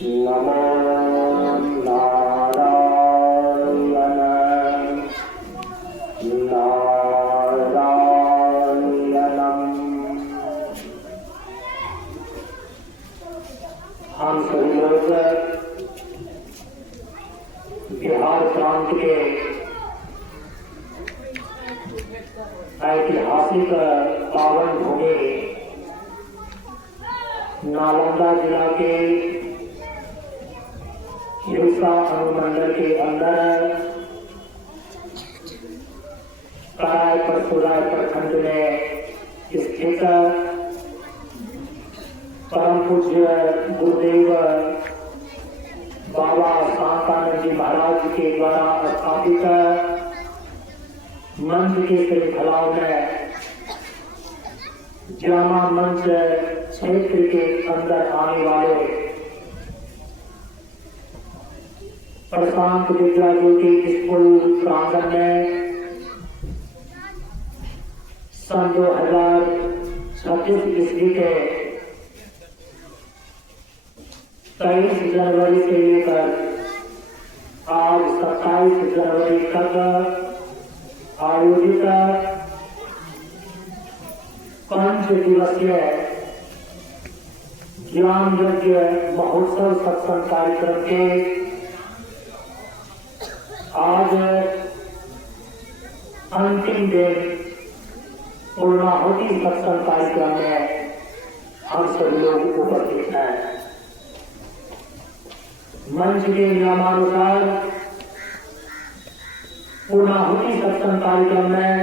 नमो नारायण नारायणम। हम सभी लोग बिहार प्रांत के ऐतिहासिक पावन भूमि नालंदा जिला के हिलसा अनुमंडल के अंदर कराय परसुराय प्रखंड में स्थित परम पूज्य गुरुदेव बाबा शांतानंद जी महाराज के द्वारा स्थापित मंच की श्रृंखलाओं में जामा मंच क्षेत्र के अंदर आने वाले प्रशांत विद्या ज्योति स्कूल प्रांगण में सन 2026 ईस्वी के 23 जनवरी से लेकर आज 27 जनवरी तक आयोजित 5 दिवसीय ज्ञान यज्ञ महोत्सव सत्संग कार्यक्रम के आज अंतिम दिन पूर्णाहुति सत्संग कार्यक्रम में हम सभी लोग उपस्थित हैं। मंच के नियमानुसार पूर्णाहुति सत्संग कार्यक्रम में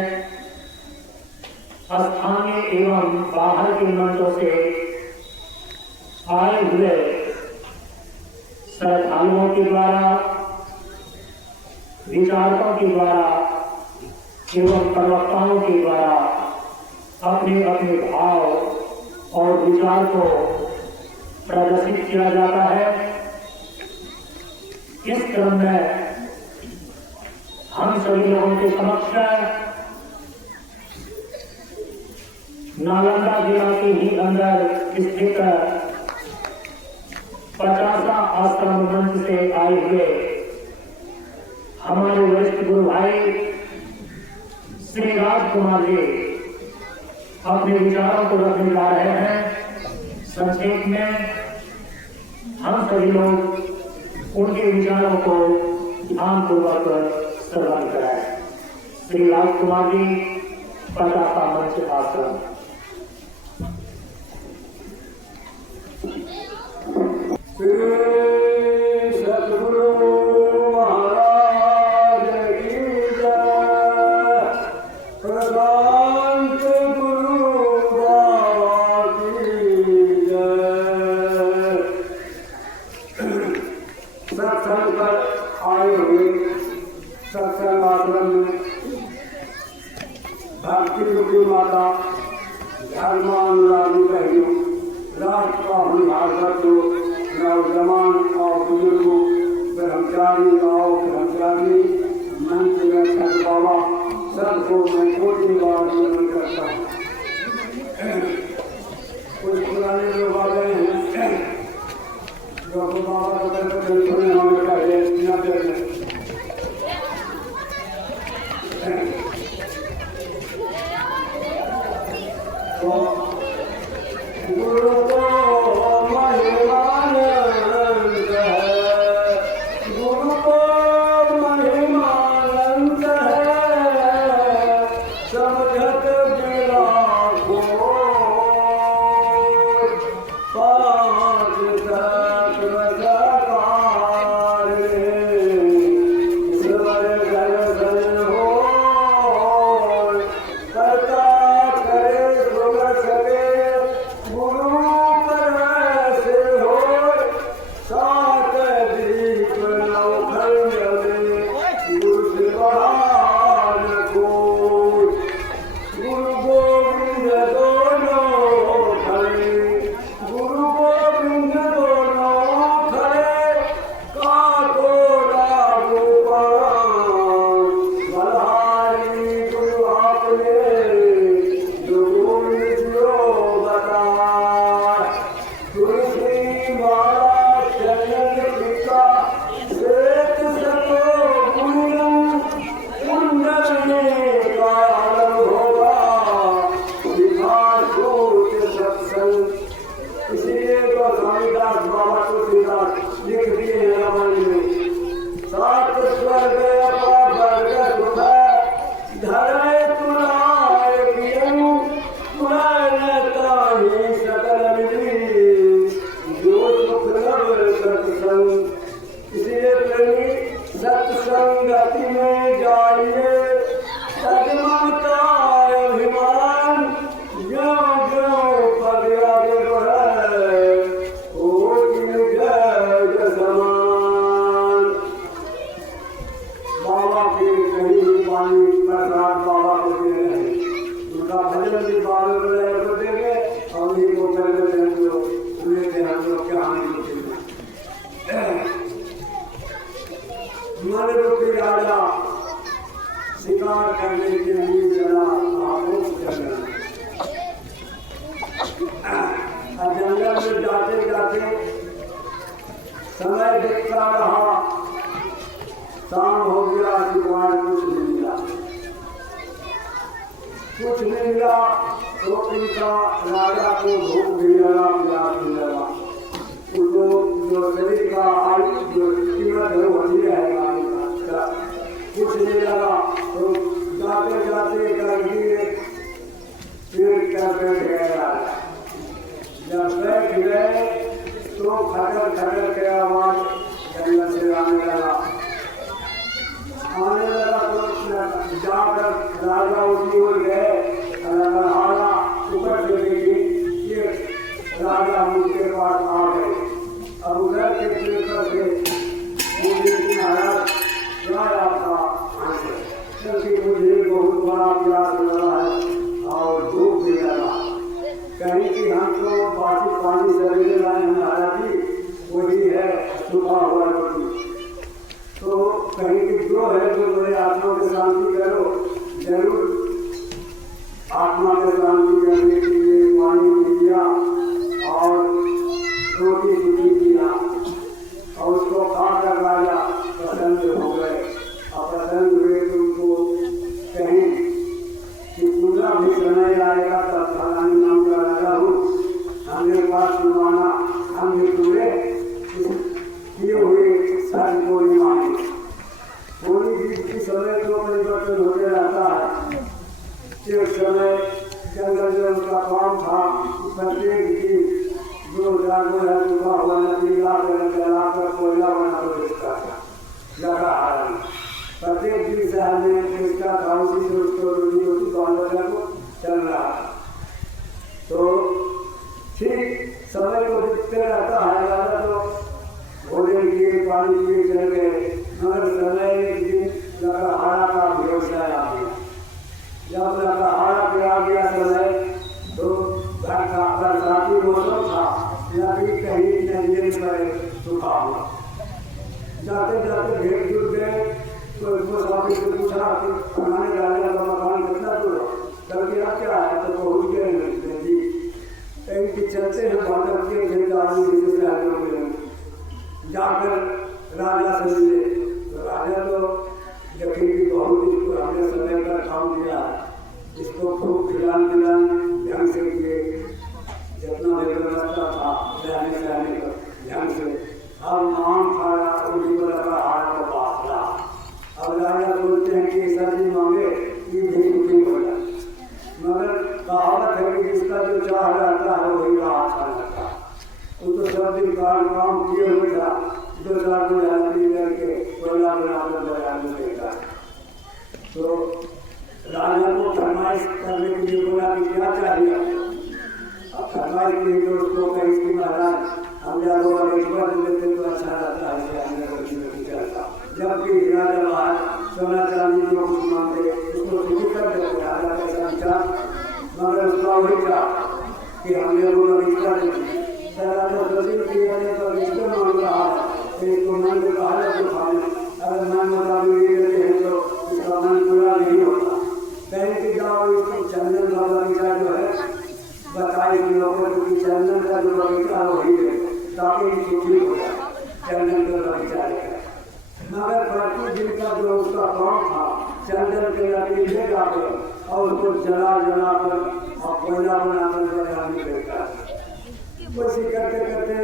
स्थानीय एवं बाहर के मंचों से आए हुए श्रद्धालुओं के द्वारा, विचारकों के द्वारा एवं प्रवक्ताओं के द्वारा अपने अपने भाव और विचार को प्रदर्शित किया जाता है। इस क्रम में हम सभी लोगों के समक्ष नालंदा जिला के ही अंदर स्थित 50 आश्रम मंच से आए हुए हमारे वरिष्ठ गुरु भाई श्री राजकुमार जी अपने विचारों को रखने जा रहे हैं। संक्षेप में हम सभी लोग उनके विचारों को ध्यानपूर्वक श्रवण कराएं। श्री राजकुमार जी, 50 मंच आश्रम। माता धर्मानुरागी बहनों, राष्ट्र का होनहार बच्चों, नौजवान और बुजुर्गों, ब्रह्मचारी और ब्रह्मचारी, मंच में छठ बाबा, सबको मैं कोटि बार नमन करता हूँ। कुछ पुराने लोग आ गए हैं जो बाबा को दर्शन सुनने हमें पहले न देने। गुरु को महिमानंद है, गुरु को महिमानंद है, समझत बिना को पाँच तत्व जगारे, ईश्वर जय जय हो करता करे सुन सके गुरु लिख दिए रामायण में। सात स्वर्ग अपार सुख धरे तुम्हारे पियऊ तुम्हारे ताहि सकल विधि जो सुख लभ सत्संग। इसलिए प्रेमी सत्संगति में जाइए सदमता अभिमान जो जो पद आगे बढ़े ओ जग समान। बाबा के कहीं भी पानी प्रसाद बाबा को दे रहे हैं, उनका भजन भी बाबा को देंगे और उन्हीं को करके हम लोग क्या मन रूपी राजा शिकार करने के लिए चला आक्रोश जंगल। जंगल में जाते जाते समय बीतता रहा, शाम हो गया, शिकार कुछ नहीं मिला। कुछ नहीं मिला तो इनका राजा को भूख भी लगा, प्यास भी लगा। उसको जो शरीर का आयु जो कीमत है वही रहेगा, कुछ नहीं लगा तो जाते जाते पेड़ का बैठ गया। जब बैठ गए तो खटर खटर के आवाज जंगल से आने लगा तो जाकर राजा उठी ओर गए। हारा ऊपर से देखी ये राजा उनके पास आ गए। अब उधर के पेपर से महाराज क्योंकि मुझे बहुत बड़ा प्यास लगा है और धूप भी लगा, कहीं कि हम तो बासी पानी सवेरे लाए हैं महाराज जी, वही है सूखा हुआ रोटी। तो कहीं की जो है तो मेरे आत्मा की शांति करो, जरूर आत्मा की शांति करने के लिए पानी पी लिया और रोटी सुखी किया और उसको खाकर राजा प्रसन्न हो गए। प्रसन्न हुए तो उनको कहीं कि पूरा भी समय आएगा तब भगवान नाम का राजा हूँ, हमने पास माना, हमने पूरे किए हुए सारी को नहीं माने। होली बीच की समय तो परिवर्तन होते रहता है। एक समय जंगल में उनका काम था, प्रत्येक दिन जो जानवर है सुबह हुआ नदी लाकर कोयला बना कर बेचता था, लगा हारा। प्रत्येक दिन शहर में बेचता था, उसी से उसको रोजी रोटी को चल रहा। तो ठीक समय को दिखते रहता है, राजा तो भोजन किए पानी पिए चल गए, मगर समय एक दिन लगा हारा का व्यवसाय आ गया। जब लगा हारा पे आ गया समय तो बरसाती मौसम था, नदी कहीं नदी पर सूखा हुआ। जाते जाते भेड़ जुट गए तो मुसाफिर से पूछा कि हमारे राजा का मकान कितना दूर है, करके आप क्या है तो पहुँच गए नदी। कहीं की चलते हैं बादल के जाकर राजा से मिले तो राजा तो देखे कि बहुत इसको हमने समय का काम दिया, इसको खूब खिलान पिलान ढंग से किए, जितना भी व्यवस्था था रहने सहने का ढंग से। अब नाम खाया उसी को लगा हार को पास रहा। अब राजा बोलते हैं कि ऐसा चीज मांगे कि भी ठीक हो जाए, मगर कहावत है कि जिसका जो चाह रहता है वही का अच्छा लगता है। वो तो सब दिन काम किए हुए था, 2 साल में हाजिरी करके कोयला बनाकर बाजार में बेचा। तो राजा को फरमाइश करने के लिए बोला कि क्या चाहिए। अब फरमाइश की तो उसको कहीं की महाराज हम लोग अमेरिका देते तो अच्छा रहता है। जबकि हीरा जवाहर सोना चांदी जो कुछ मांगे उसको ठीक कर देते राजा का विचार, मगर उसका वही था कि हम लोग अमेरिका देते मांग रहा है, एक तो मन को कहा तो खाने, अगर मन मुताबिक देते हैं तो इसका मन पूरा नहीं होता। कहीं की जाओ इसको चंदन का बगीचा जो है बताई लोगों को चंदन का जो बगीचा वही है ताकि सुखी हो जाए, चंदन का बगीचा है। मगर प्रतिदिन का जो उसका काम था चंदन के लकड़ी ले जाकर और उसको जला कर और कोयला बनाकर बाजार में बेचता। वैसे करते करते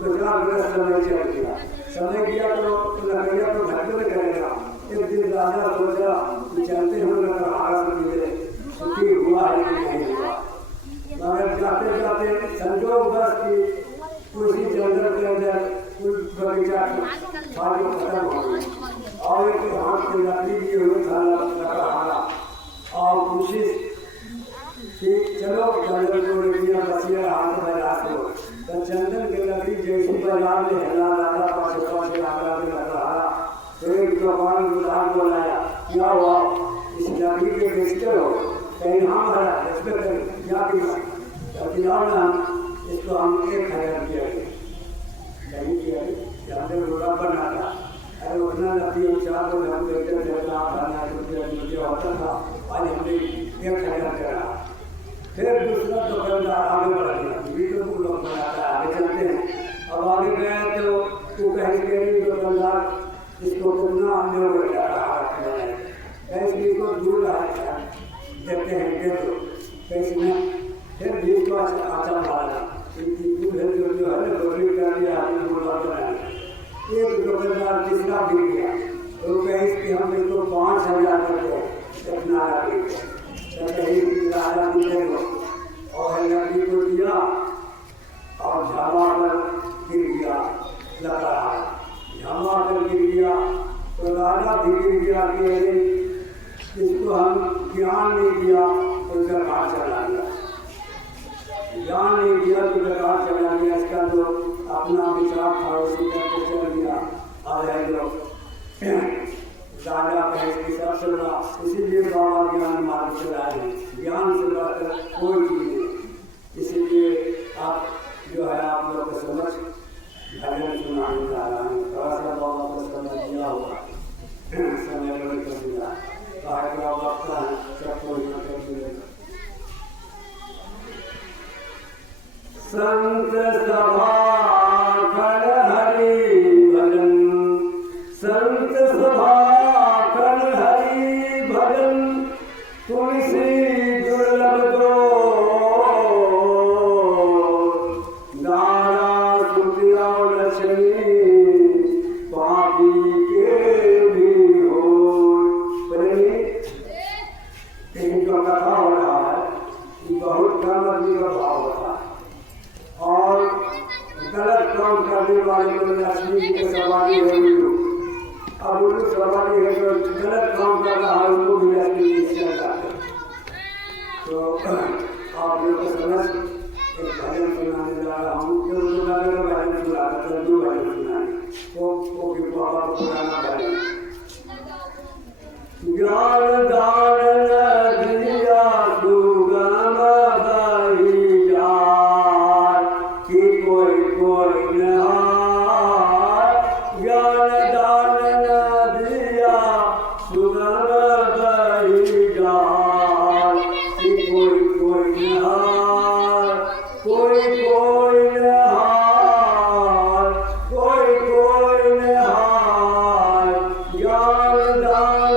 2 4 वर्ष समय चल गया। समय गया तो लकड़िया तो घर में करेगा। एक दिन राजा सोचा कि चलते हम लकड़हारा से मिले, छुट्टी हुआ है कि नहीं हुआ। मगर जाते जाते संजोग बस की उसी जंगल के अंदर कुछ बगीचा सारी खत्म हो गई और एक हाथ में लकड़ी लिए हुए था लकड़हारा और कोशिश कि चलो जंगल को दिया बसिया हाथ में राखो। तो जंगल के लकड़ी जैसी बाजार में हिला राजा पास आगरा में लकड़हारा तो एक दुकान दुकान को लाया, क्या हुआ इस लकड़ी के बेचते हो? कहीं हम क्या इसको हम 1000 किया कहीं किया जाते रोड़ा बनाता। अरे उतना लकड़ी चार को हम देखते थे रुपया होता था, आज हमने 1000 करा। फिर दूसरा दुकानदार आगे बढ़ गया, वीडियो को लोग बनाता है, आगे चलते हैं। अब आगे गया तो वो कहीं दुकानदार इसको कितना हमने कैसे को दूर रहा देखते हैं दे दो कैसे में फिर बीच को आचा मारा दूध है जो है रोटी कर दिया आदमी बोला बनाया। एक दुकानदार तीसरा बिक गया तो कहीं कि हम इसको 5000 करके इतना राजा दे दो और लकड़ी को दिया और झामा पर गिर गया लकड़हारा, झामा पर गिर गया तो राजा भी गिर गया कि इसको हम ज्ञान नहीं दिया तो बेकार चला गया, ज्ञान नहीं दिया तो बेकार चला गया। इसका जो अपना विचार था उसी करके चल गया और है जो राजा कहे सबसे बड़ा, इसीलिए बाबा ज्ञान मार्ग चलाए हैं, ज्ञान से बढ़कर कोई चीज नहीं। इसीलिए आप जो है आप लोग को समझ भजन सुनाने जा रहा है, थोड़ा सा बाबा को समझ दिया होगा समय बड़ी कसूरा वक्त है सबको संत सभा कर हरि भजन, संत सभा कर हरि भजन, तुलसी दुर्लभ दो नारा सुतिया लक्ष्मी पापी के भी हो। जो कथा हो रहा है बहुत कम आदमी का भाव होता है और गलत काम करने वाले को लक्ष्मी जी की सवारी है उल्लू। अब उल्लू सवारी है जो गलत काम कर रहा है उनको भी लक्ष्मी जी चल जाते हैं। तो आप लोग को समझ एक भजन सुनाने जा रहा हूँ जो भजन सुना दो भजन सुनाने वो बाबा को पुराना भजन ज्ञान दान दिया सुगम बही जाय कि कोई कोई न ज्ञान दान दिया सुगम बही जाय कि कोई कोई न कोई कोई न कोई कोई न ज्ञान दान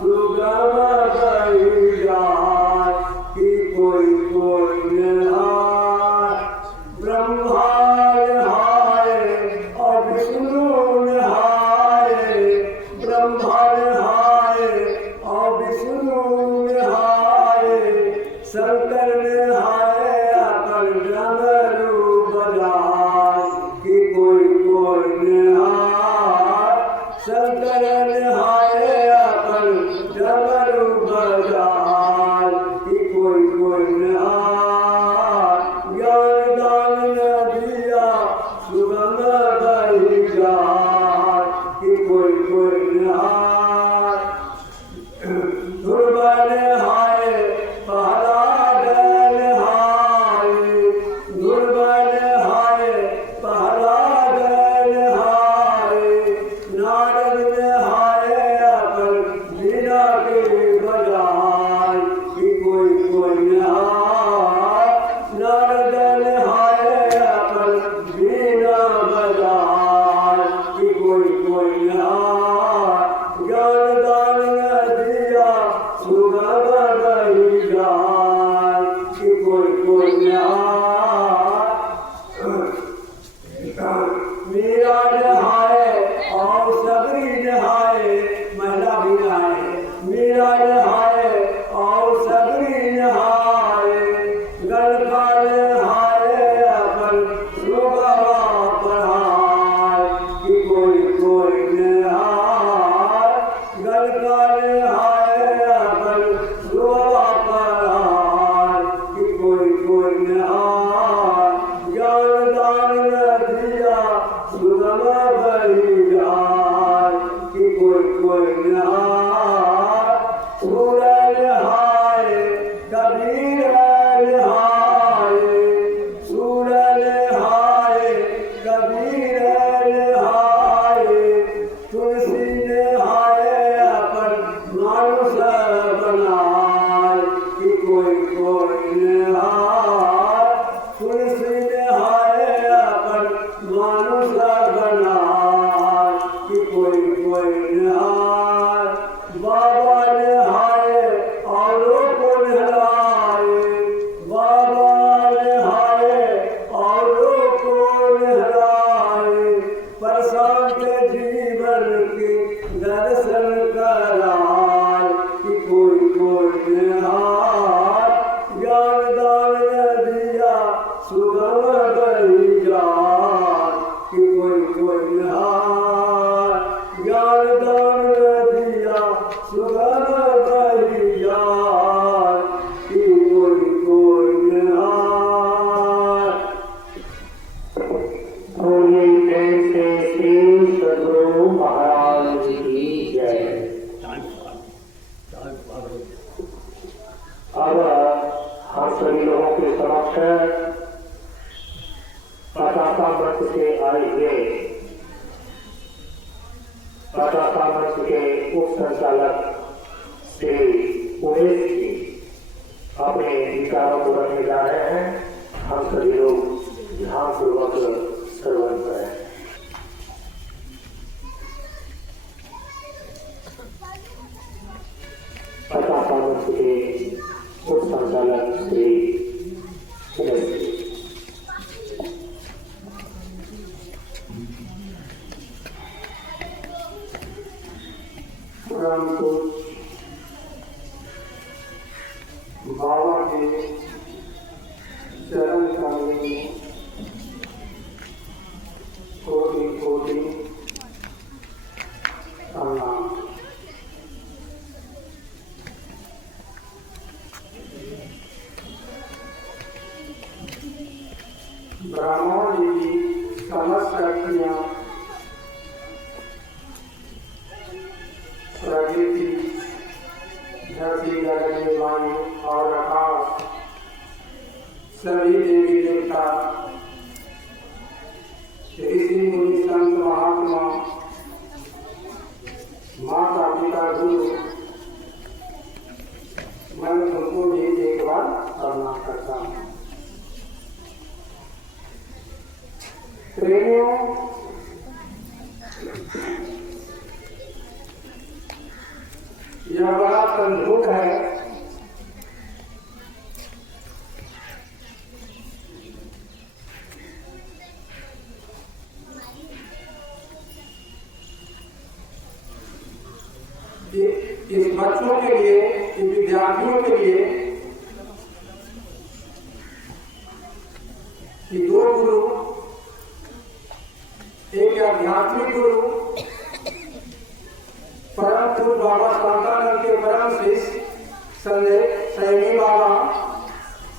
सुगम बही जाय कि कोई कोई न ब्रह्मा नहाए और विष्णु नहाए, ब्रह्मा नहाए और विष्णु नहाए, शंकर नहाए अकल डमरू बजाए कि कोई कोई नहाए, शंकर नहाए अकल डमरू बजाए कि कोई कोई नहाए। ज्ञान दान दिया सुगम बही जाय कि कोई कोई नहाए। ध्रुव नहाए प्रहलाद नहाए, ध्रुव नहाए प्रहलाद नहाए, नारद नहाए अकल वीणा के बजाय कि कोई कोई नहाए, नारद नहाए अकल वीणा बजाय कि कोई कोई नहाए। ज्ञान दान दिया सुगम बही जाय कि कोई कोई नहाए। ने हाय अपन मानुषा बना कि कोई ने हाय बाबा ने हाय औरों को नहलाए बाबा ने हाय औरों को नहलाए प्रशांत जीवन के दर्शन कराए कि कोई ने हाय ज्ञान दान दिया सुगम बही जाए कि कोई ने हाय ज्ञान दान दिया सुगम बही जाए कि कोई ने हाय। बोलिए प्रेम से श्री सद्गुरु महाराज की जय। अब हम सभी लोगों के समक्ष पताका मंच से आए हुए पताका मंच के उप संचालक श्री उमेश जी अपने विचारों को रखने जा रहे हैं। हम सभी लोग ध्यानपूर्वक श्रवण करें। पताका मंच के उप संचालक श्री उमेश जी। परंतु बाबा के चरण कमल में कोटि कोटि प्रणाम। ब्राह्मण जी की समस्त शक्तियां प्रकृति धरती गगन वायु और आकाश सभी देवी देवता ऋषि मुनि संत महात्मा माता पिता गुरु मैं तुमको भी एक बार प्रणाम करता हूँ। प्रेमियों, यह बड़ा संदूक है इस बच्चों के लिए, इन विद्यार्थियों के लिए कि दो गुरु, एक आध्यात्मिक गुरु परम पूज्य बाबा शांतानंद के परम शिष्य संयमी बाबा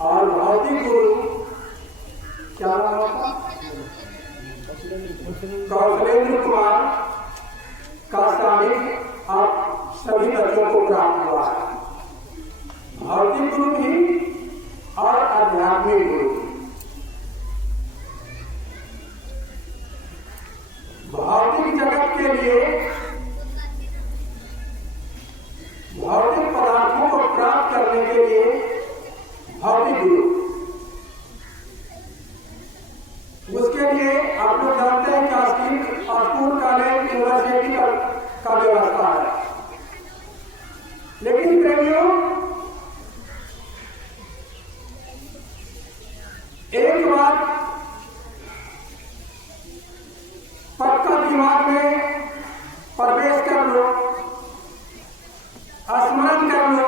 और भौतिक गुरु क्या नाम होता कौशलेंद्र कुमार का सानिध्य आप सभी बच्चों को प्राप्त हुआ है। भौतिक गुरु भी और आध्यात्मिक गुरु भी। भौतिक जगत के लिए भौतिक पदार्थों को प्राप्त करने के लिए भौतिक गुरु, उसके लिए आप लोग जानते हैं कि स्कूल कॉलेज यूनिवर्सिटी का व्यवस्था है। लेकिन प्रेमियों, एक बात पक्का दिमाग में प्रवेश कर लो, स्मरण कर लो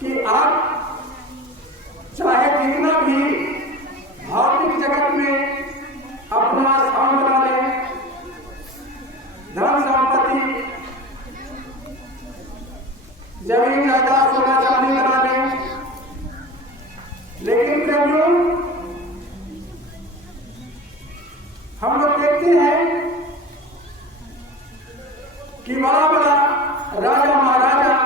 कि आप चाहे जितना भी भौतिक जगत में अपना स्थान बना लें, धन संपत्ति, जमीन जायदाद सोना चांदी बना लें, लेकिन प्रेमियों हम लोग देखते हैं कि बड़ा बड़ा राजा महाराजा,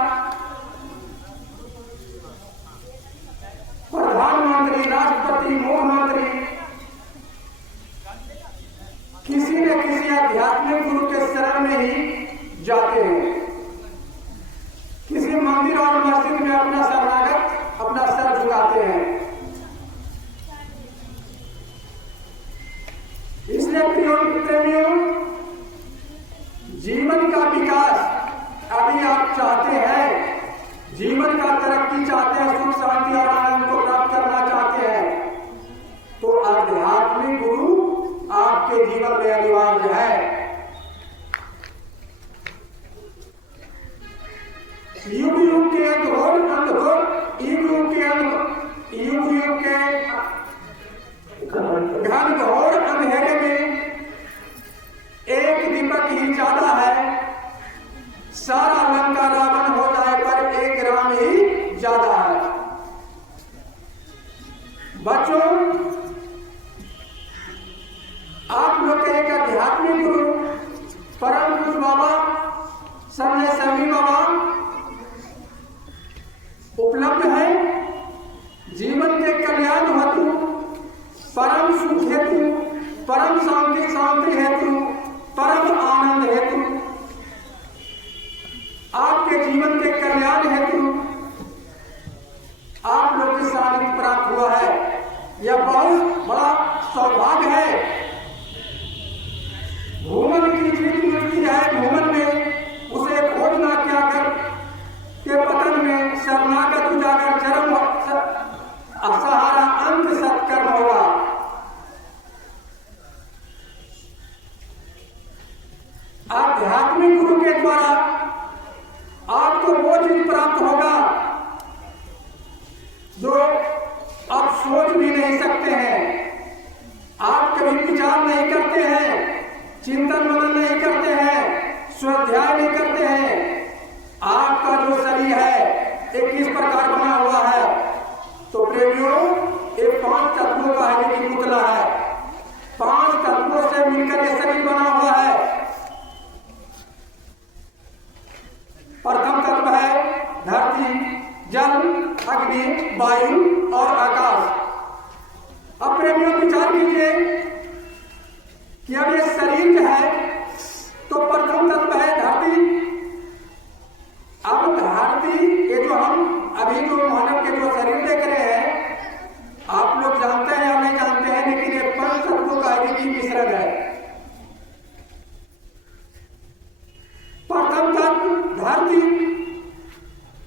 प्रधानमंत्री, राष्ट्रपति, मुख्यमंत्री किसी न किसी आध्यात्मिक गुरु के शरण में ही जाते हैं। किसी मंदिर और मस्जिद में अपना शरणागत बच्चों, आप लोग के एक आध्यात्मिक गुरु परम पूज्य बाबा संजय समी बाबा उपलब्ध है। जीवन के कल्याण हेतु, परम सुख हेतु, परम शांति हेतु, परम आनंद हेतु, आपके जीवन के कल्याण हेतु आप लोग की सानिध्य प्राप्त हुआ है। यह बहुत बड़ा सौभाग्य है। भूमन की जीत मिलती है, भूमन में उसे खोजना क्या कर के पतन में शरणागत उजागर चरम असहारा अंत सत्कर्म होगा। आध्यात्मिक गुरु के द्वारा आपको वो चीज प्राप्त होगा जो आप सोच भी नहीं सकते हैं। आप कभी विचार नहीं करते हैं, चिंतन मनन नहीं करते हैं, स्वाध्याय नहीं करते हैं। आपका जो शरीर है एक किस प्रकार बना हुआ है? तो प्रेमियों, एक 5 तत्वों का है कि पुतला है। 5 तत्वों से मिलकर ये शरीर बना हुआ है। प्रथम तत्व है धरती, जल, अग्नि, वायु और आकाश। अब प्रेमियों विचार कीजिए कि अब ये शरीर जो है तो प्रथम तत्व है धरती। अब धरती, ये जो हम अभी जो मानव के जो शरीर देख रहे हैं, आप लोग जानते हैं या नहीं जानते हैं, लेकिन ये 5 तत्वों का एक मिश्रण है। प्रथम तत्व धरती।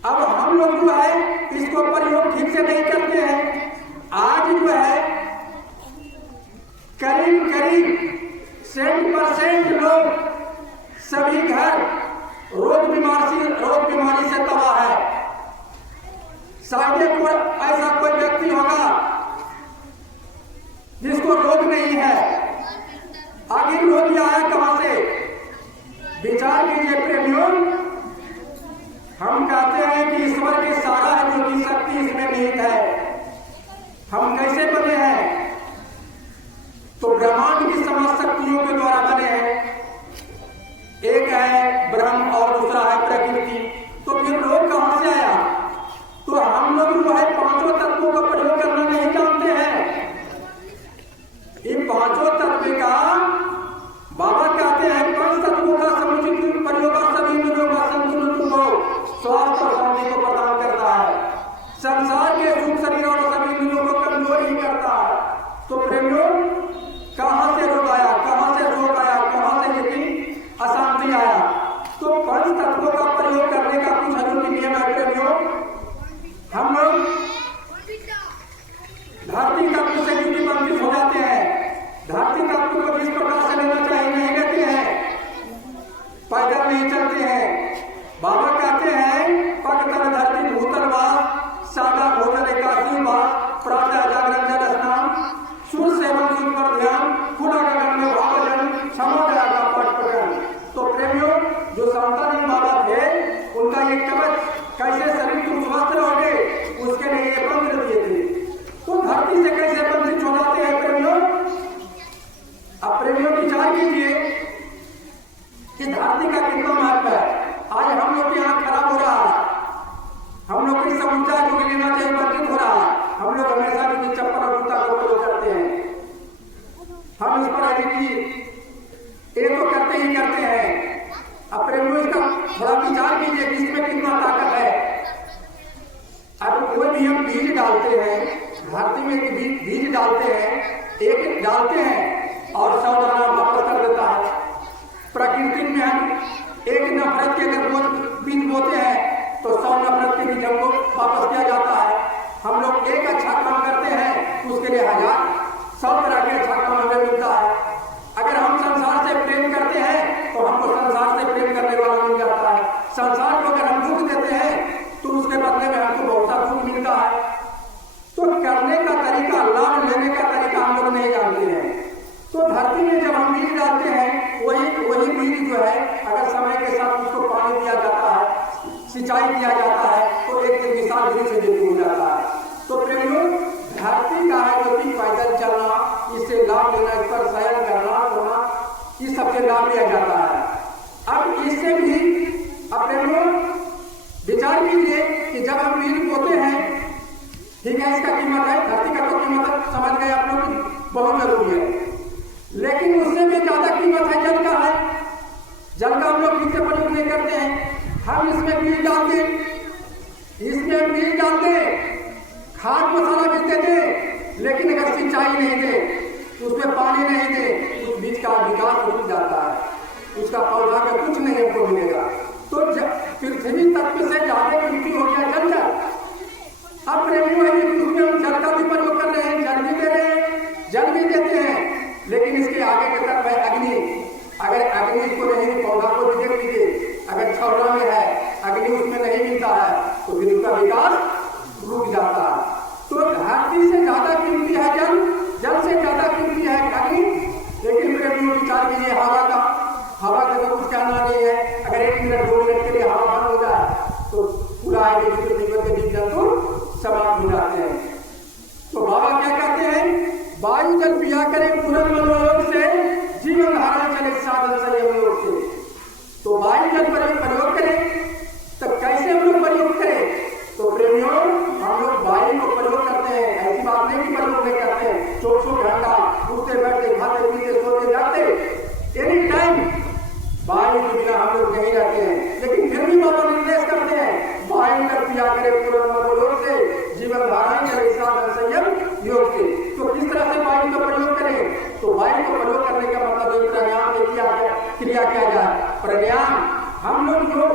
अब हम लोग जो है इसको प्रयोग ठीक से नहीं करते हैं। आज जो है करीब 100% लोग, सभी घर रोग बीमारी से तबाह है। शायद ऐसा कोई व्यक्ति होगा जिसको रोग नहीं है। आखिर रोग आया कहां से? विचार कीजिए प्रेमियों। हम कहते हैं कि ईश्वर के सारा है जो की शक्ति इसमें निहित है। हम कैसे बने हैं? तो ब्रह्मांड की समस्त शक्तियों के द्वारा बने हैं। एक है ब्रह्म और दूसरा है प्रकृति। तो फिर रोग कहां से आया? तो हम लोग जो है 5 तत्वों का प्रयोग करना नहीं जानते हैं। इन 5 तत्व का बाबा कहते हैं 5 तत्वों का समुचित प्रयोग सभी मिलों का संतुलित हो स्वास्थ्य और शांति को प्रदान करता है। संसार के सुख शरीर और सभी मिलों को कमजोर ही करता है। तो प्रेमियों, कहां से रोग आया, कहां से रोग आया, कहां से इतनी अशांति आया? तो 5 तत्वों का प्रयोग करने का कुछ अद्भुत नियम है प्रेमियों। हम लोग धरती तत्व से क्योंकि वंचित हो जाते हैं। धरती तत्व को जिस प्रकार से लेना चाहिए नहीं लेते हैं, पैदल नहीं चलते हैं। बाबा कहते हैं पगतन धरती भूतलवास, सादा भोजन एकादशी वास, प्रातः जागरण जल स्नान, सूर्य सेवन सूर्य पर ध्यान, खुला गगन में भावजन, क्षमा दया का पट पकड़। तो प्रेमियों, जो संतानंद बाबा थे उनका ये कवच कैसे शरीर तुम स्वस्थ रहोगे उसके लिए ये मंत्र दिए थे। तो धरती से कैसे वंचित हो जाते हैं प्रेमियों? अब प्रेमियों विचार कीजिए कि धरती का कितना महत्व है। आज हम लोग के यहाँ खराब हो रहा है। हम लोग की समूचा जो लेना चाहिए वंचित हो रहा है। हम लोग हमेशा भी चप्पल और जूता का उपयोग करते हैं। हम इस पर ये तो करते ही करते हैं। अब प्रेमियों, इसका थोड़ा विचार कीजिए कि इसमें कितना ताकत है। अब कोई भी हम बीज डालते हैं, धरती में बीज डालते हैं, एक डालते हैं और 100 दाना वापस कर देता है। प्रकृति में हम एक नफरत के अगर बीज बोते हैं तो 100 नफरत के बीज हमको वापस किया जाता है। हम लोग एक अच्छा काम करते हैं उसके लिए 100 तरह के अच्छा काम हमें मिलता है। अगर हम संसार से प्रेम करते हैं तो हमको संसार से प्रेम करने वाला मिल जाता है। संसार को अगर हम दुख देते हैं तो उसके बदले में हमको बहुत सा दुख मिलता है। तो करने का तरीका, लाभ लेने का तरीका हम लोग नहीं जानते हैं। तो धरती में जब हम बीज डालते हैं वही बीज जो है अगर समय के साथ उसको पानी दिया जाता है, सिंचाई किया जाता है तो एक दिन विशाल वृक्ष से हो जाता है। तो प्रेमियों, धरती का है इस सबसे लाभ लिया जाता है। अब इससे भी अपने लोग विचार कीजिए कि जब हम बीज बोते हैं, ठीक है, इसका कीमत है, धरती का तो कीमत समझ गए आप लोग, बहुत जरूरी है, लेकिन उससे भी ज्यादा कीमत है जल का है। जल का हम लोग किससे प्रयोग नहीं करते हैं, हम इसमें बीज डालते, खाद मसाला भी देते, लेकिन अगर सिंचाई नहीं दे, उसमें पानी नहीं दे, उस बीज का विकास रुक जाता है, उसका पौधा का कुछ नहीं हमको मिलेगा। तो पृथ्वी तत्व से ज्यादा कीमती हो गया जल। अब प्रेमियों है कि उसमें हम जल का भी प्रयोग कर रहे हैं, जल भी दे रहे हैं, जल भी देते हैं, लेकिन इसके आगे की तरफ है अग्नि। अगर अग्नि इसको नहीं, पौधा को भी देख लीजिए, अगर छौड़ा में है, अग्नि उसमें नहीं मिलता है, तो फिर उसका विकास रुक जाता है। तो धरती से ज्यादा कीमती है जल, जल से ज्यादा कीमती है अग्नि। लेकिन प्रेमियों विचार कीजिए हवा का तो कुछ कहना नहीं है। अगर 1 मिनट 2 मिनट के लिए हवा बंद हो जाए तो पूरा है कि जीवन के जीव जंतु समाप्त हो जाते हैं। तो बाबा क्या कहते हैं, वायु जल पिया करें पूर्ण मनोयोग से, जीवन धारण चले साधन संयम योग से। तो वायु जल प्रयोग करें, तब कैसे हम लोग प्रयोग करें? तो प्रेमियों, हम लोग वायु को प्रयोग करते हैं, ऐसी बात नहीं कि प्रयोग नहीं करते हैं। 24 घंटा उठते बैठते खाते पीते सोते जाते एनी टाइम वायु के बिना हम लोग नहीं रहते हैं। लेकिन फिर भी बाबा निर्देश करते हैं, वायु जल पिया करें पूर्ण मनोयोग से, जीवन धारण चले साधन संयम योग से। तो किस तरह से वायु का प्रयोग करें? तो वायु को प्रयोग करने का मतलब प्राणायाम में क्रिया किया जाए। प्राणायाम हम लोग जो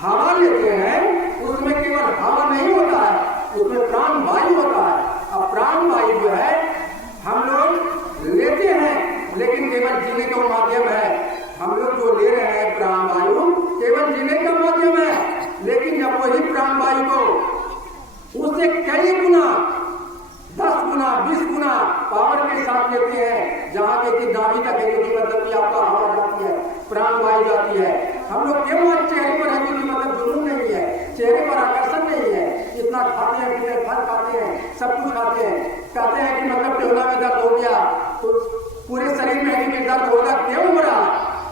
हवा लेते हैं उसमें केवल हवा नहीं होता है, उसमें प्राण वायु होता है। अब प्राण वायु जो है हम लोग लेते हैं, लेकिन केवल जीने का माध्यम है। हम लोग जो ले रहे हैं प्राण वायु केवल जीने का माध्यम है, लेकिन जब वही प्राण वायु को उससे कई गुना 10 गुना 20 गुना पावर के साथ लेते हैं, जहां पे कि नाभि तक है, क्योंकि मतलब कि आपका हवा जाती है, प्राण वायु जाती है। हम लोग क्यों आज चेहरे पर है, क्योंकि मतलब जुनून नहीं है, चेहरे पर आकर्षण नहीं है, इतना खाते हैं, पीते फल खाते हैं, सब कुछ खाते हैं, कहते हैं कि मतलब टेबला में दर्द हो गया तो पूरे शरीर में ही दर्द होगा, क्यों हो रहा?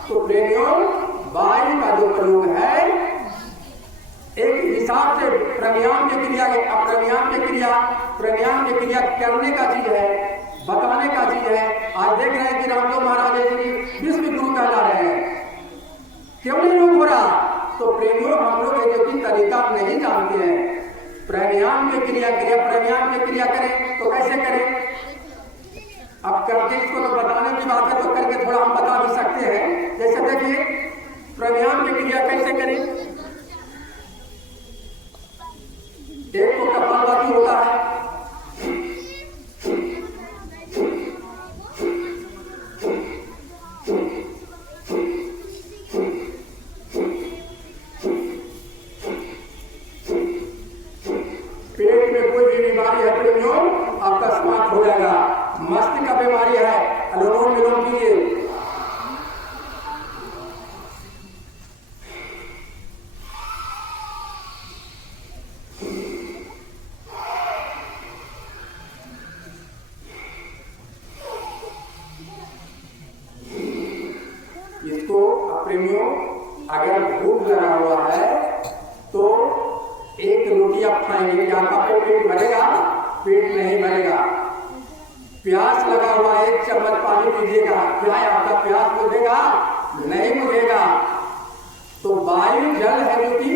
तो प्रेमियों, वायु का जो प्रयोग है एक हिसाब से प्राणायाम की क्रिया है। अब प्राणायाम की क्रिया करने का चीज है, बताने का चीज है। आज देख रहे हैं कि रामदेव महाराज जी विश्व गुरु कहला रहे हैं, क्यों नहीं रोग हो रहा? तो प्रेमियों, हम लोग ये तरीका नहीं जानते हैं। प्राणायाम की क्रिया करें तो कैसे करें? अब करके इसको तो बताने की बात है, तो करके थोड़ा हम बता भी सकते हैं। जैसे देखिए, प्राणायाम की क्रिया कैसे करें? एक तो कपालभाति होता है, पेट में कोई भी बीमारी है प्रेमियों, आपका समाप्त हो जाएगा। मस्तिष्क का बीमारी है, अनुलोम विलोम कीजिए। इसको प्रेमियों, अगर भूख लगा हुआ है तो 1 रोटी आप खाएंगे, क्या आपका पेट भरेगा? पेट नहीं भरेगा। प्यास लगा हुआ है, 1 चम्मच पानी पीजिएगा, क्या आपका प्यास बुझेगा? नहीं बुझेगा। तो वायु जल है जो कि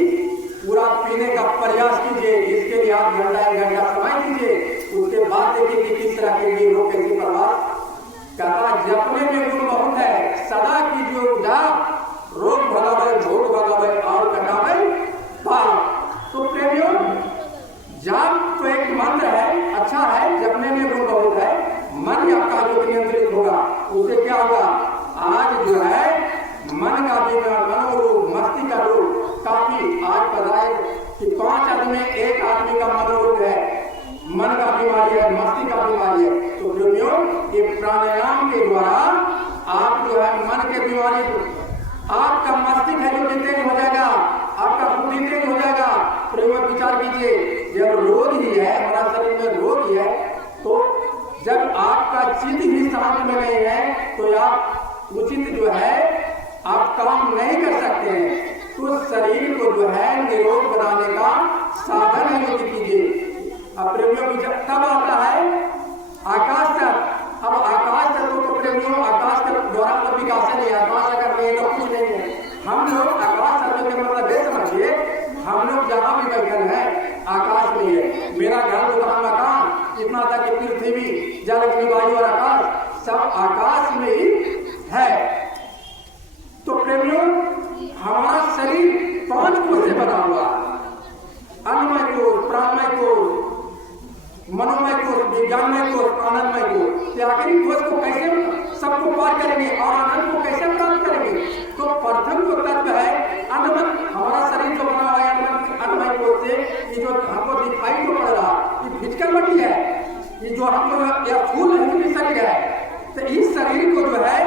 पूरा पीने का प्रयास कीजिए। इसके लिए आप घंटा 1 घंटा समय दीजिए, उसके बाद देखिए कि किस तरह के लिए रोग कैसे प्रभाव कहता। जपने में गुण बहुत है, सदा कीजिए जाप, रोग भगावे भोग भगावे और कटावे पाप। तो प्रेमियों, जाप तो एक मंत्र है, अच्छा है, जपने में गुण बहुत है। मन आपका जो नियंत्रित होगा उससे क्या होगा? आज जो है मन का भी मनोरोग, मस्तिष्क का रोग काफी आज बताए कि 5 आदमी में 1 आदमी का मनोरोग है, मन का बीमारी है, मस्तिष्क का बीमारी है। तो प्रेमियों, ये प्राणायाम के द्वारा आप जो है मन के बीमारी, आपका मस्तिष्क है जो तेज हो जाएगा, आपका बुद्धि तेज हो जाएगा। प्रेमियों, विचार कीजिए, जब रोग ही है, हमारा शरीर में रोग ही है, तो जब आपका चित्त ही शांत में नहीं है तो आप उचित जो है आप काम नहीं कर सकते हैं, तो शरीर को जो है निरोग बनाने का साधन है योगी कीजिए। अब प्रेमियों की तब आता है आकाश तत्व। अब आकाश तत्व को प्रेमियों आकाश तत्व द्वारा तो विकास नहीं, आकाश अगर नहीं तो कुछ नहीं है। हम लोग आकाश तत्व के मतलब ये समझिए, हम लोग जहाँ भी बैठे हैं आकाश में है। मेरा घर दुकान मकान इतना था कि पृथ्वी जल अग्नि वायु और आकाश सब आकाश में ही है। तो प्रेमियों हमारा शरीर 5 कोष से बना हुआ है, अन्नमय कोष, प्राणमय कोष, मनोमय कोष, विज्ञानमय कोष, आनंदमय कोष। आखिरी कोष को कैसे सबको पार करेंगे और आनंद को कैसे प्राप्त करेंगे? तो प्रथम जो तत्व है अन्नमय, हमारा शरीर जो बना हुआ है अन्नमय कोष से, ये जो हमको दिखाई तो पड़ रहा ये फिजिकल बॉडी है, ये जो हमको या फूल नहीं शरीर है। तो इस शरीर को जो है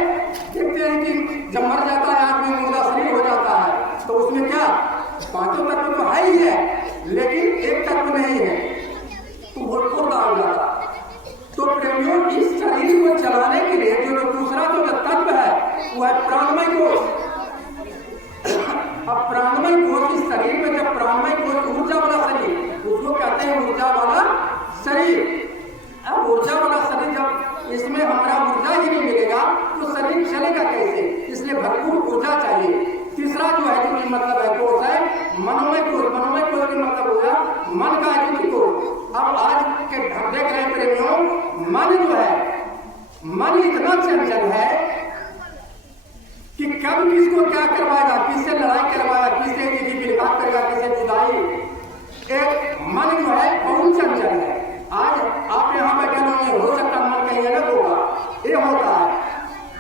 देखते हैं कि जब मर जाता है आदमी मुर्दा शरीर हो जाता है, तो उसमें क्या 5 तत्व तो है ही है, लेकिन एक तत्व नहीं है, तो वो मुर्दा हो जाता। तो प्रेमियों इस शरीर को चलाने के लिए जो दूसरा जो तत्व है वो है प्राणमय कोष। अब प्राणमय कोष इस शरीर में, जब प्राणमय कोष ऊर्जा वाला शरीर, उसको कहते हैं ऊर्जा वाला शरीर। अब ऊर्जा वाला शरीर जब इसमें हमारा ऊर्जा ही नहीं मिलेगा तो शरीर चलेगा कैसे? इसलिए भरपूर ऊर्जा चाहिए। तीसरा जो है जो मतलब है कोष है मनोमय कोष। मनोमय कोष का मतलब हो गया मन का है कोष। अब आज के हम देख रहे हैं प्रेमियों, मन जो है, मन इतना चंचल है कि कब किसको क्या करवाएगा, किससे लड़ाई करवाएगा, किससे बिलखात करेगा, किससे जुदाई। एक मन जो है बहुत चंचल है। आज आप यहाँ बैठे होंगे, हो सकता मन कहीं अलग होगा, ये होता है।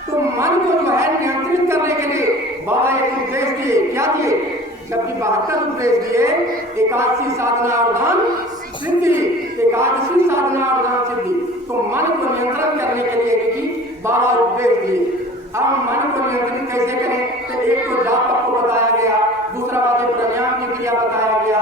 तो मन को जो है नियंत्रित करने के लिए बाबा एक उपदेश दिए। क्या दिए? जबकि 72 उपदेश दिए, एकादशी साधना और दान सिद्धि, एकादशी साधना और दान सिद्धि। तो मन को नियंत्रण करने के लिए कि बाबा उपदेश दिए। अब मन को नियंत्रित कैसे करें? तो एक तो जाप आपको बताया गया, दूसरा बात प्राणायाम की क्रिया बताया गया,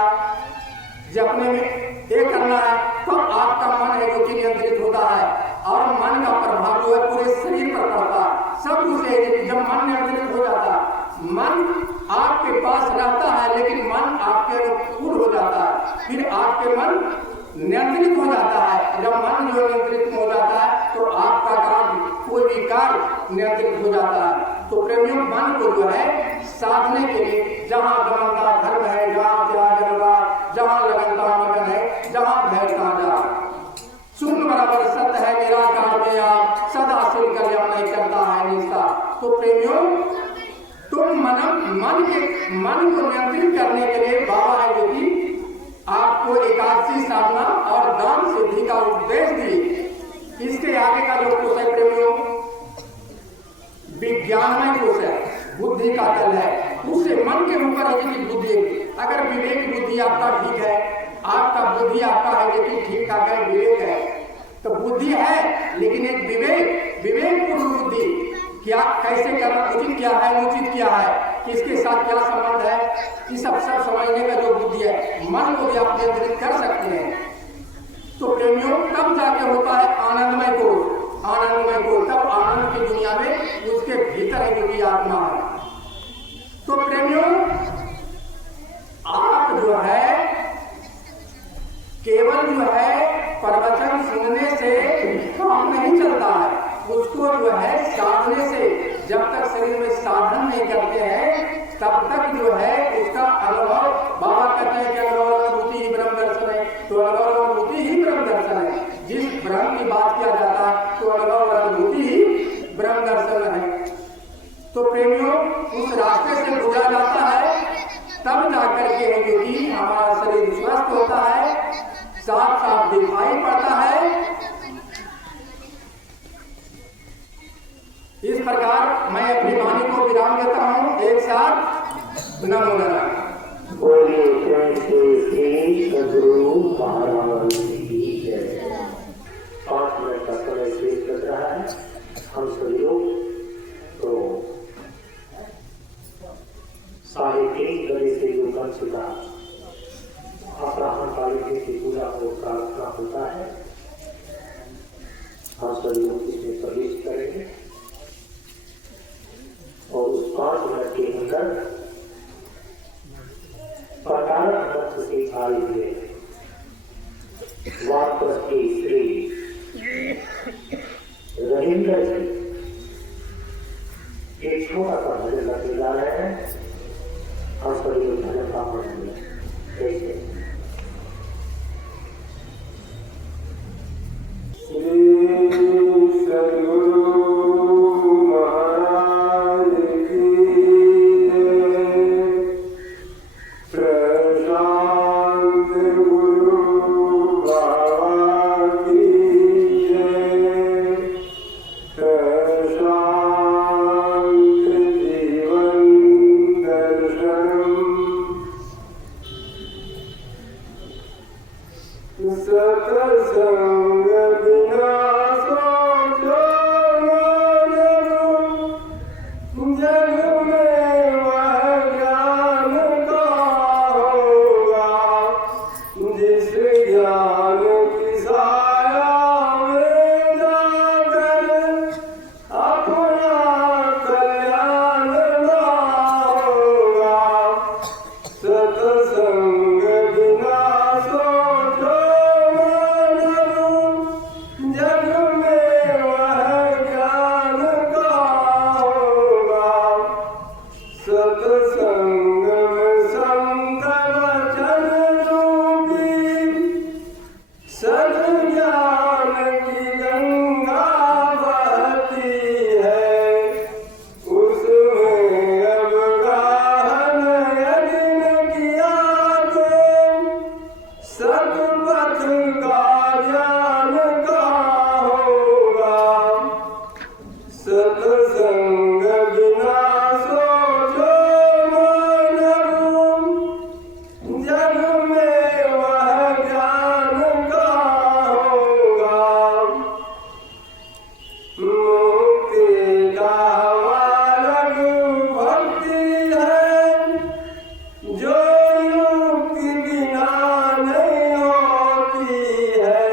जपने में ये करना है, तो आपका मन है जो कि नियंत्रित होता है और मन का प्रभाव जो है पूरे शरीर पर पड़ता है। सब कुछ है, जब मन नियंत्रित हो जाता है, मन आपके पास रहता है लेकिन मन आपके अनुकूल हो जाता है, फिर आपके मन नियंत्रित हो जाता है। जब मन जो नियंत्रित हो जाता है तो आपका कार्य, कोई भी कार्य नियंत्रित हो जाता है। तो प्रेमियों मन को जो है साधने के लिए जहाँ गमनता धर्म है, जहाँ त्याग जहाँ लगनता मगन है, जहाँ भयता जा शून्य बराबर सत्य है निराकार में आप सदा शिव कल्याण नहीं करता है निष्ठा। तो प्रेमियों तुम मन को नियंत्रित करने के लिए बाबा है जो कि आपको एकादशी साधना और दान सिद्धि का उपदेश दिए। इसके आगे का जो कोष है प्रेमियों विज्ञानमय कोष है, बुद्धि का तल है, उससे मन के ऊपर है कि बुद्धि, अगर विवेक बुद्धि आपका ठीक है, आपका बुद्धि आपका है कि ठीक ठाक है, विवेक है, तो बुद्धि है लेकिन एक विवेकपूर्ण बुद्धि, क्या कैसे करना, उचित क्या है, अनुचित क्या है, किसके साथ क्या संबंध है, ये सब समझने का जो बुद्धि है, मन को भी आप नियंत्रित कर सकते हैं। तो प्रेमियों तब जाके होता है आनंदमय कोष। आनंदमय कोष तब आनंद की दुनिया में उसके भीतर है जो कि आत्मा है। तो प्रेमियों आप जो है केवल जो है प्रवचन सुनने से काम नहीं चलता है, उसको जो है साधने से, जब तक शरीर में साधन नहीं करते हैं तब तक जो है उसका अनुभव, बाबा कहते हैं कि अनुभव ही ब्रह्म दर्शन है, तो अनुभव ही ब्रह्म दर्शन है। जिस ब्रह्म की बात किया जाता है तो अनुभव अनुभूति ही ब्रह्म दर्शन है। तो प्रेमियों उस रास्ते से गुजरा जाता है तब जाकर के कि हमारा शरीर स्वस्थ होता है, साफ साफ दिखाई पड़ता है। इस प्रकार मैं अपनी वाणी को विराम देता हूँ। एक साथ नमो नारायण। बोलिए जय सद्गुरु महाराज की जय। 5 मिनट का समय शेष लग रहा है। हम सभी लोग तो 3:30 बजे से जो बन चुका अपराह्न कालीन की पूजा को प्रार्थना होता है, हम सभी लोग इसमें प्रवेश करेंगे। वापस की श्री रविंद्र जी एक छोटा सा भजन करने जा रहे हैं और सभी लोग भजन का पढ़ेंगे। कैसे श्री सद्गुरु महाराज की जय। प्रशांत गुरु बाबा की जय। प्रशांत जीवन दर्शनम सत्संग बिना सोचो मानव जग में वह ज्ञान का होगा जिस ज्ञान की साया में जाकर अपना कल्याण ना होगा। सत्संग बिना सोचो जग में वह ज्ञान का होगा। सत्संग में संत वचन रूपी सद्ज्ञान की गंगा बहती है। उसमें अब गाहन यदि न किया तो सतपथ का ज्ञान का होगा। सत्संग बिना सोचो मानव जग में वह ज्ञान का होगा। मुक्ति का मार्ग भक्ति है जो युक्ति बिना नहीं होती है।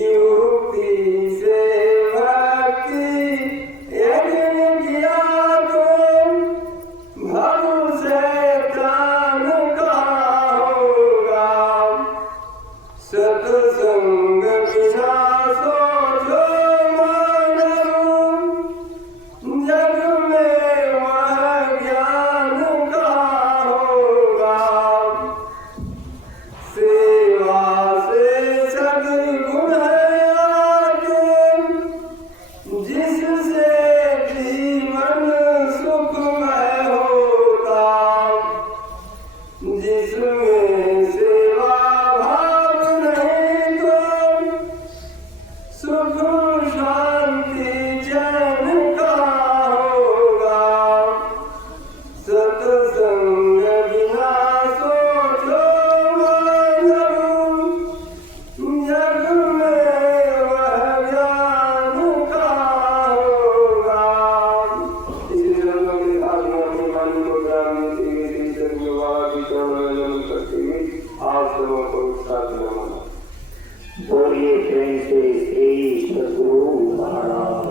युक्ति से भक्ति यदि किया तो भरोसे प्राण का होगा। सत्संग बिना सोचो मानव जग में वह ज्ञान का होगा। सेवा से सद्गुण है आगे जिससे जीवन सुखमय होता। जिसमें सेवा भाव नहीं तो सुख शांति चैन का होगा। सत्संग बिना सोचो मानव जग में वह ज्ञान का होगा। इसी जन्म के आत्मा के मन को ज्ञान नीति में सद्गुरु बाबा की चरणों में करते हुए आप सबों को साथ में माना। बोलिए प्रेम से श्री सद्गुरु महाराज